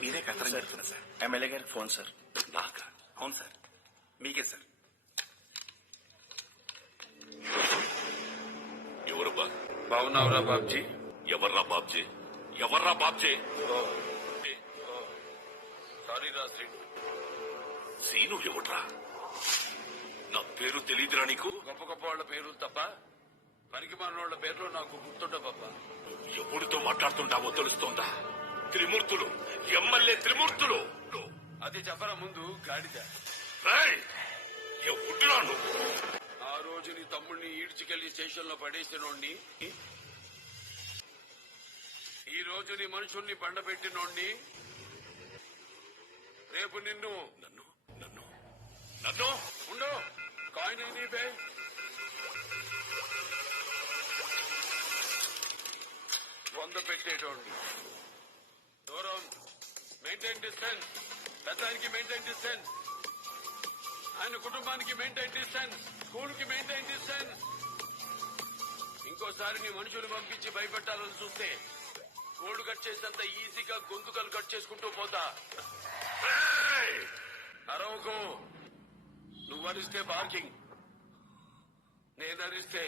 మీరే కథరం జరుగుతున్నా sir. MLA గారికి ఫోన్ సార్. నాకా? అవును సార్, మీకే సార్. ఎవరబ్బా? బాగున్నావురా బాబ్జీ? ఎవర్రా బాబ్జీ? ఎవర్రా బాబ్జీ? సారీ రా శ్రీను. సీను ఎవడ్రా? నా పేరు తెలీదురా నీకు? గొప్ప గొప్ప వాళ్ళ పేర్లు తప్ప పనికి మాలిన పేర్లు నాకు గుర్తుండవబ్బా. ఎప్పుడుతో మాట్లాడుతుంటావో తెలుస్తోందా? త్రిమూర్తులు, ఎమ్మెల్యే త్రిమూర్తులు. అది చెప్పరా ముందు గాడిద. ఎవడురా నువ్వు? ఆ రోజు నీ తమ్ముడిని ఈడ్చికెళ్లి స్టేషన్ లో పడేసినోడ్ని, ఈ రోజు నీ మనుషుల్ని బండ పెట్టినోడ్ని, రేపు నిన్ను నన్ను నన్ను నన్ను ఉండు కాయిన్ నీపే వంద పెట్టేటోడ్ని. దూరం, మెయింటైన్ డిస్టెన్స్. పెద్దానికి మెయింటైన్ డిస్టెన్స్, ఆయన కుటుంబానికి మెయింటైన్ డిస్టెన్స్, స్కూల్ కి మెయింటైన్ డిస్టెన్స్. ఇంకోసారి నీ మనుషులు పంపించి భయపెట్టాలని చూస్తే కోళ్లు కట్ చేసేంత ఈజీగా గొంతుకలు కట్ చేసుకుంటూ పోతా. అరవకు. నువ్వు అరిస్తే పార్కింగ్, నేను అరిస్తే